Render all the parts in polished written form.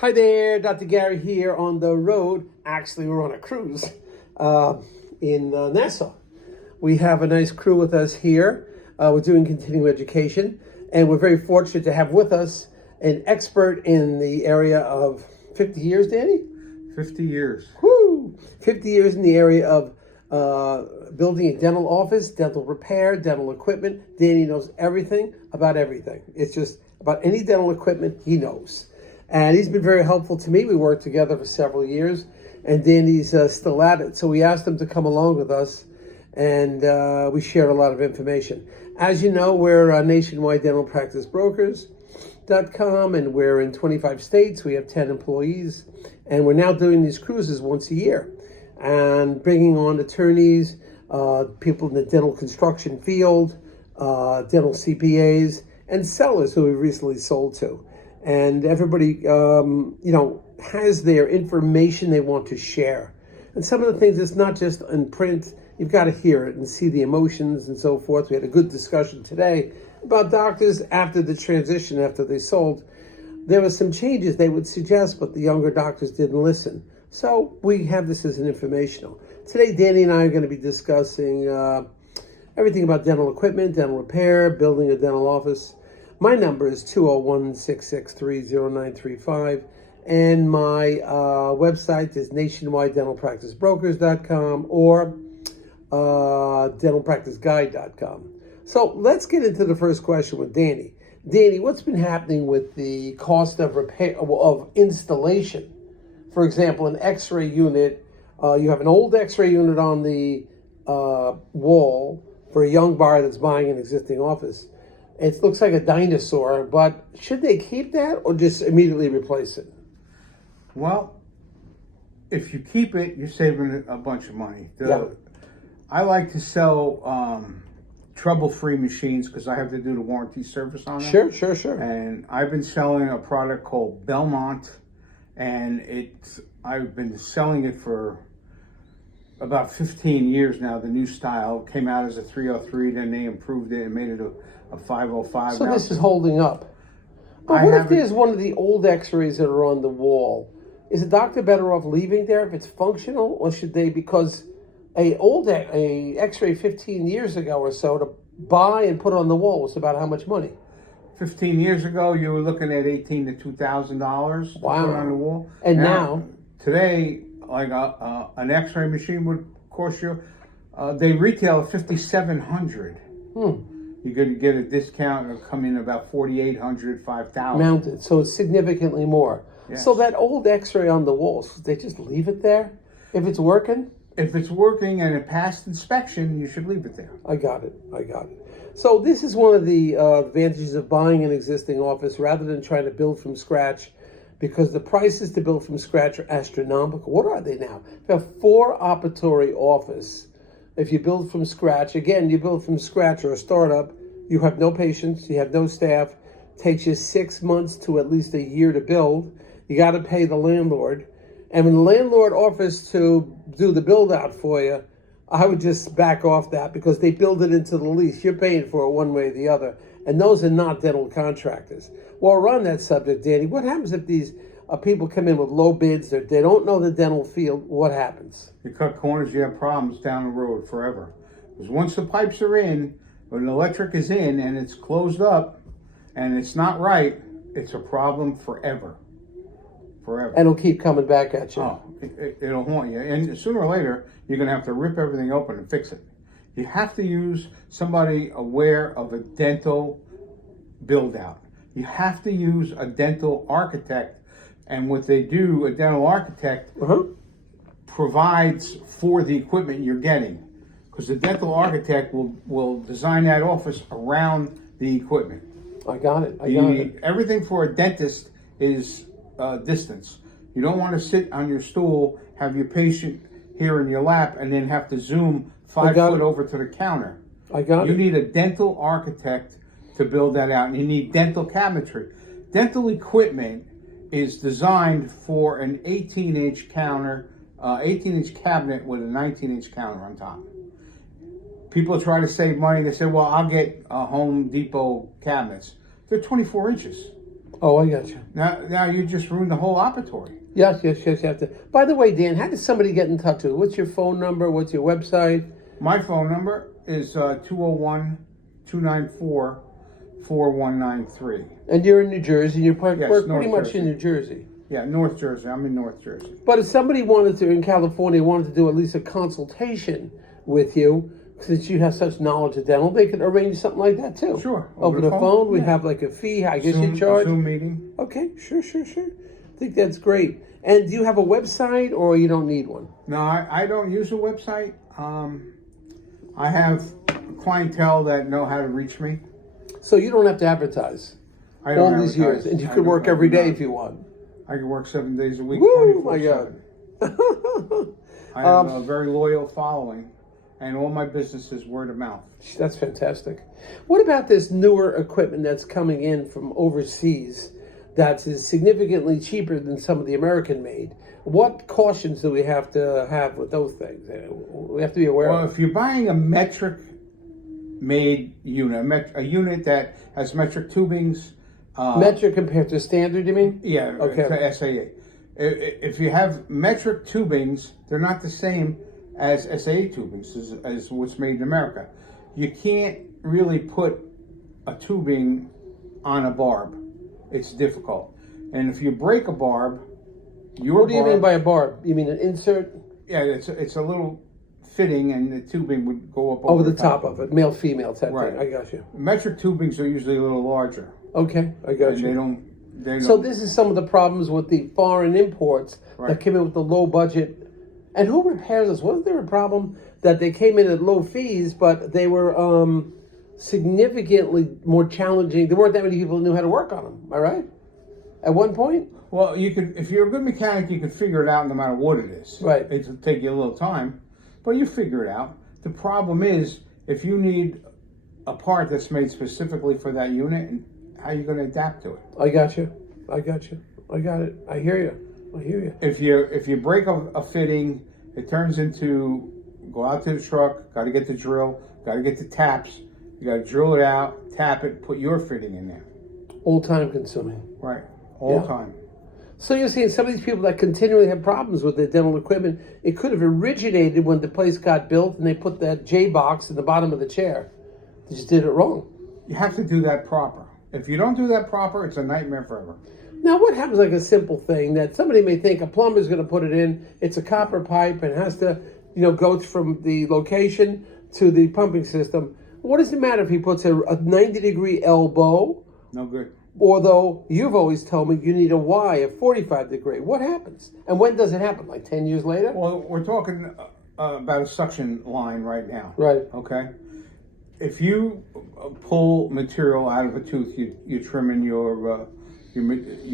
Hi there, Dr. Gary here on the road. Actually, we're on a cruise in Nassau. We have a nice crew with us here. We're doing continuing education, and we're very fortunate to have with us an expert in the area of 50 years, Danny? 50 years. Woo! 50 years in the area of building a dental office, dental repair, dental equipment. Danny knows everything about everything. It's just about any dental equipment he knows. And he's been very helpful to me. We worked together for several years, and Danny's still at it. So we asked him to come along with us, and we shared a lot of information. As you know, we're nationwide dental practice brokers.com, and we're in 25 states. We have 10 employees, and we're now doing these cruises once a year and bringing on attorneys, people in the dental construction field, dental CPAs, and sellers who we've recently sold to. And everybody, has their information they want to share. And some of the things, it's not just in print. You've got to hear it and see the emotions and so forth. We had a good discussion today about doctors after the transition, after they sold. There were some changes they would suggest, but the younger doctors didn't listen. So we have this as an informational. Today, Danny and I are going to be discussing everything about dental equipment, dental repair, building a dental office. My number is 201-663-0935, and my website is nationwidedentalpracticebrokers.com or dentalpracticeguide.com. So let's get into the first question with Danny. Danny, what's been happening with the cost of repair, of installation? For example, an X-ray unit, you have an old X-ray unit on the wall for a young buyer that's buying an existing office. It looks like a dinosaur, but should they keep that or just immediately replace it? Well, if you keep it, you're saving a bunch of money. Yeah. I like to sell trouble-free machines because I have to do the warranty service on them. Sure. And I've been selling a product called Belmont, and I've been selling it for about 15 years now. The new style came out as a 303, then they improved it and made it a 505. So this is holding up. But what if there's one of the old X-rays that are on the wall? Is a doctor better off leaving there if it's functional, or should they, because a X-ray 15 years ago or so to buy and put on the wall was about how much money? 15 years ago, you were looking at $1,800 to $2,000 to put on the wall. And now today, like an X-ray machine would cost you, they retail at $5,700. You're going to get a discount. It'll come in about $4,800, $5,000. Mounted, so it's significantly more. Yes. So that old X-ray on the walls, they just leave it there if it's working? If it's working and it passed inspection, you should leave it there. I got it. So this is one of the advantages of buying an existing office rather than trying to build from scratch, because the prices to build from scratch are astronomical. What are they now? You have 4 operatory office. If you build from scratch, again, you build from scratch or a startup, you have no patients, you have no staff, takes you 6 months to at least a year to build. You got to pay the landlord. And when the landlord offers to do the build out for you, I would just back off that, because they build it into the lease. You're paying for it one way or the other. And those are not dental contractors. While we're on that subject, Danny, what happens if these people come in with low bids, or they don't know the dental field? What happens? You cut corners, you have problems down the road forever. Because once the pipes are in, when the electric is in and it's closed up and it's not right, it's a problem forever. And it'll keep coming back at you. Oh, it'll haunt you. And sooner or later, you're going to have to rip everything open and fix it. You have to use somebody aware of a dental build out. You have to use a dental architect. And what they do, a dental architect provides for the equipment you're getting. Because the dental architect will design that office around the equipment. I got it. Everything for a dentist is distance. You don't want to sit on your stool, have your patient here in your lap, and then have to zoom 5 foot over to the counter. You need a dental architect to build that out, and you need dental cabinetry. Dental equipment is designed for an 18-inch counter, 18-inch cabinet with a 19-inch counter on top. People try to save money. They say, well, I'll get Home Depot cabinets. They're 24 inches. Oh, I got you. Now you just ruined the whole operatory. Yes, you have to. By the way, Dan, how does somebody get in touch with you? What's your phone number? What's your website? My phone number is 201-294-4193. And you're in New Jersey. You work Yes, pretty North much Jersey. in New Jersey. Yeah, North Jersey. I'm in North Jersey. But if somebody wanted to, in California, wanted to do at least a consultation with you, since you have such knowledge of dental, they could arrange something like that too. Sure. Over the phone, we yeah. have like a fee. I guess Zoom, you charge. Zoom meeting. Okay, sure. I think that's great. And do you have a website, or you don't need one? No, I don't use a website. I have clientele that know how to reach me. So you don't have to advertise I don't all these years, advertise. and you I could do- work I every do day not. if you want. I can work 7 days a week, Woo, 24/7. my God. I have a very loyal following, and all my business is word of mouth. That's fantastic. What about this newer equipment that's coming in from overseas that is significantly cheaper than some of the American made? What cautions do we have to have with those things? We have to be aware Well, of. if you're buying a metric made unit, a unit that has metric tubings, Metric compared to standard, you mean? yeah, Okay. to SAA. If you have metric tubings, they're not the same as SAA tubings, as what's made in America. You can't really put a tubing on a barb. It's difficult. And if you break a barb, What do you mean by a barb? You mean an insert Yeah, it's a little fitting, and the tubing would go up over the top of it, male, female type Right. thing. I got you. Metric tubings are usually a little larger. Okay, I got And you. they don't. So this is some of the problems with the foreign imports that Right. came in with the low budget. And who repairs this? Wasn't there a problem that they came in at low fees, but they were significantly more challenging? There weren't that many people who knew how to work on them. Am I right? At one point? Well, you could, if you're a good mechanic, you can figure it out no matter what it is. Right. It'll take you a little time, but you figure it out. The problem is, if you need a part that's made specifically for that unit, and how are you going to adapt to it? I got you. I got it. I hear you. If you break a fitting, it turns into go out to the truck, got to get the drill, got to get the taps, you got to drill it out, tap it, put your fitting in there. All time consuming. Right, all Yeah. time. So you're saying some of these people that continually have problems with their dental equipment, it could have originated when the place got built and they put that J box in the bottom of the chair. They just did it wrong. You have to do that proper. If you don't do that proper, it's a nightmare forever. Now, what happens like a simple thing that somebody may think a plumber's going to put it in, it's a copper pipe and has to, go from the location to the pumping system. What does it matter if he puts a 90-degree elbow, No good. although you've always told me you need a Y, a 45-degree? What happens? And when does it happen? Like 10 years later? Well, we're talking about a suction line right now. Right. Okay. If you pull material out of a tooth, you're trimming your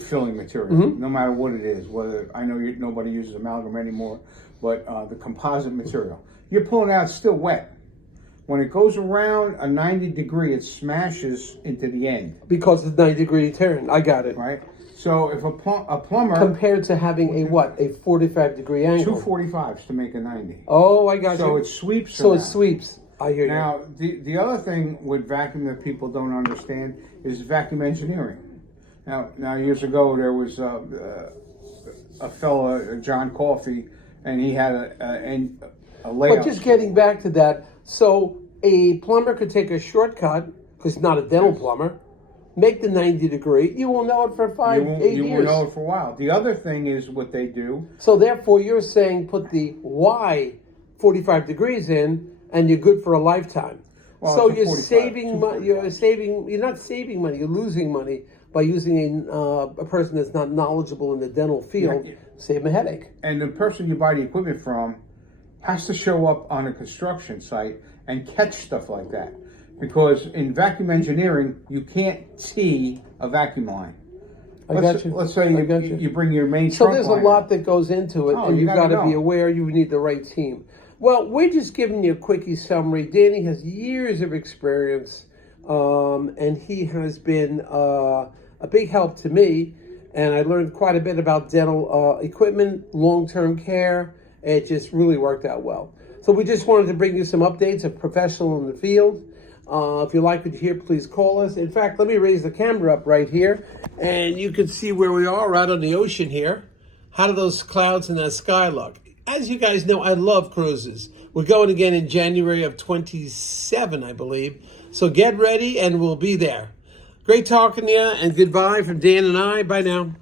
filling material, no matter what it is. Whether I know nobody uses amalgam anymore, but the composite material, you're pulling out, it's still wet. When it goes around a 90-degree, it smashes into the end. Because it's 90-degree turn. I got it. Right. So if a plumber Compared to having a 45-degree angle. 245s to make a 90. Oh, I got you. So it sweeps. So it around. sweeps. I hear you. Now, the other thing with vacuum that people don't understand is vacuum engineering. Now years ago, there was a fella, John Coffey, and he had a layout. But just getting back to that, so a plumber could take a shortcut, because he's not a dental plumber, make the 90-degree. You will know it for 8 years. You will know it for a while. The other thing is what they do. So therefore, you're saying put the Y 45 degrees in, and you're good for a lifetime. Well, So it's a you're 45, saving money. You're not saving money. You're losing money by using a person that's not knowledgeable in the dental field. Yeah. Save them a headache. And the person you buy the equipment from has to show up on a construction site and catch stuff like that. Because in vacuum engineering, you can't see a vacuum line. Let's say you bring your main So trunk there's a line lot out. that goes into it, Oh, and you you've got gotta to be know. aware you need the right team. Well, we're just giving you a quickie summary. Danny has years of experience, and he has been a big help to me, and I learned quite a bit about dental equipment, long-term care. It just really worked out well. So we just wanted to bring you some updates of professional in the field. If you like what you hear, please call us. In fact, let me raise the camera up right here, and you can see where we are, right on the ocean here. How do those clouds and that sky look? As you guys know, I love cruises. We're going again in January of 27, I believe. So get ready, and we'll be there. Great talking to you, and goodbye from Dan and I. Bye now.